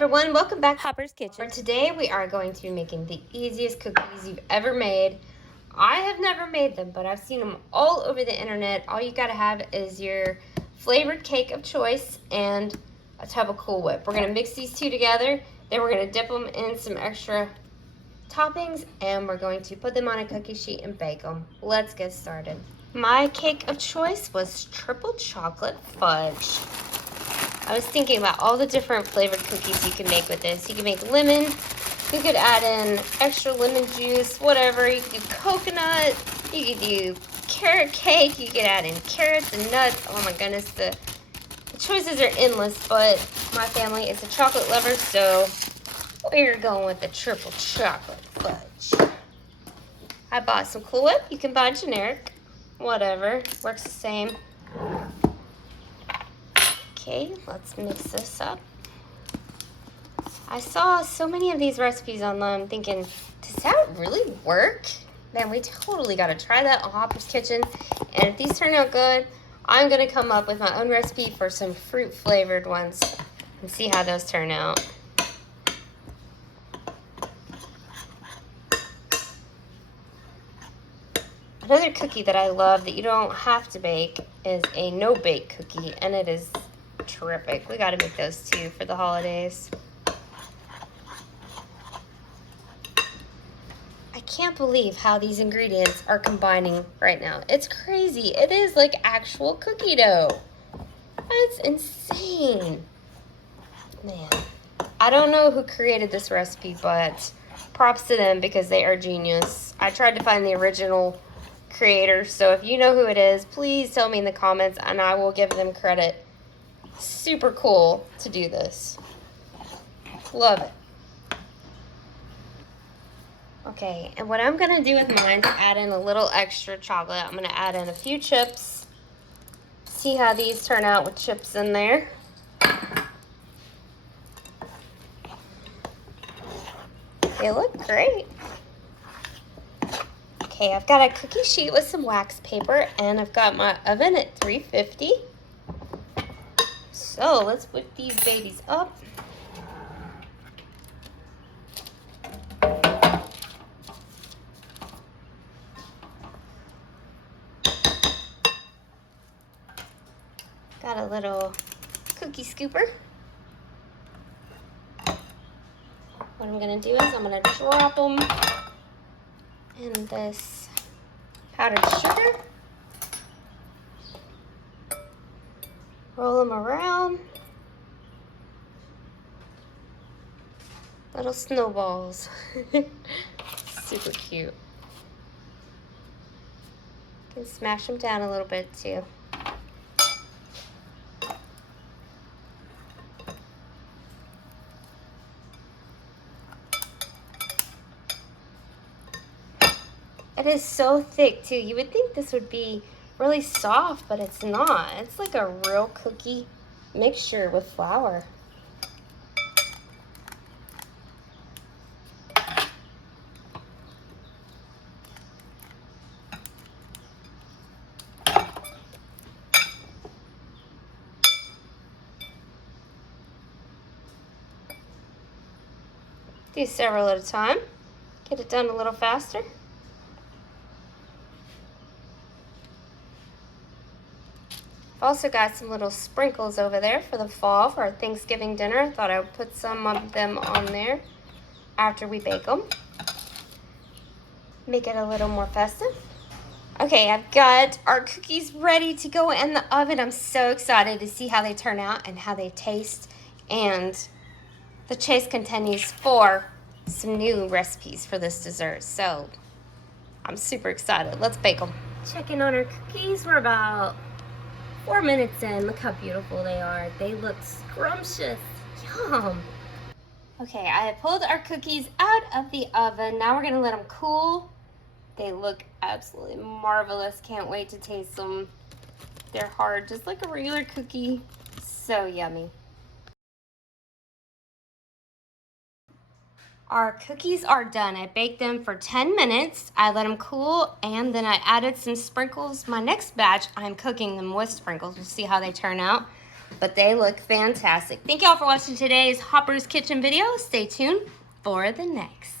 everyone, welcome back to Hopper's Kitchen. Today we are going to be making the easiest cookies you've ever made. I have never made them, but I've seen them all over the internet. All you gotta have is your flavored cake of choice and a tub of Cool Whip. We're gonna mix these two together, then we're gonna dip them in some extra toppings, and we're going to put them on a cookie sheet and bake them. Let's get started. My cake of choice was triple chocolate fudge. I was thinking about all the different flavored cookies you can make with this. You can make lemon, you could add in extra lemon juice, whatever. You could do coconut, you could do carrot cake, you could add in carrots and nuts. Oh my goodness, the choices are endless, but my family is a chocolate lover, so we're going with the triple chocolate fudge. I bought some Cool Whip. You can buy generic, whatever, works the same. Okay, let's mix this up. I saw so many of these recipes online thinking, does that really work? Man, we totally got to try that on Hopper's Kitchen. And if these turn out good, I'm going to come up with my own recipe for some fruit flavored ones and see how those turn out. Another cookie that I love that you don't have to bake is a no-bake cookie, and it is terrific. We got to make those too for the holidays. I can't believe how these ingredients are combining right now. It's crazy. It is like actual cookie dough. That's insane. Man, I don't know who created this recipe, but props to them because they are genius. I tried to find the original creator, so if you know who it is, please tell me in the comments and I will give them credit. Super cool to do this. Love it. Okay, and what I'm gonna do with mine to add in a little extra chocolate, I'm gonna add in a few chips. See how these turn out with chips in there. They look great. Okay, I've got a cookie sheet with some wax paper, and I've got my oven at 350. So let's whip these babies up. Got a little cookie scooper. What I'm gonna do is I'm gonna drop them in this powdered sugar. Roll them around. Little snowballs. Super cute. You can smash them down a little bit too. It is so thick too. You would think this would be really soft, but it's not. It's like a real cookie mixture with flour. Do several at a time. Get it done a little faster. I've also got some little sprinkles over there for the fall for our Thanksgiving dinner. I thought I would put some of them on there after we bake them. Make it a little more festive. Okay, I've got our cookies ready to go in the oven. I'm so excited to see how they turn out and how they taste. And the chase continues for some new recipes for this dessert. So I'm super excited. Let's bake them. Checking on our cookies. We're about 4 minutes in. Look how beautiful they are. They look scrumptious. Yum. Okay, I have pulled our cookies out of the oven. Now we're gonna let them cool. They look absolutely marvelous. Can't wait to taste them. They're hard, just like a regular cookie. So yummy. Our cookies are done. I baked them for 10 minutes. I let them cool, and then I added some sprinkles. My next batch, I'm cooking them with sprinkles. We'll see how they turn out. but they look fantastic. Thank y'all for watching today's Hopper's Kitchen video. Stay tuned for the next.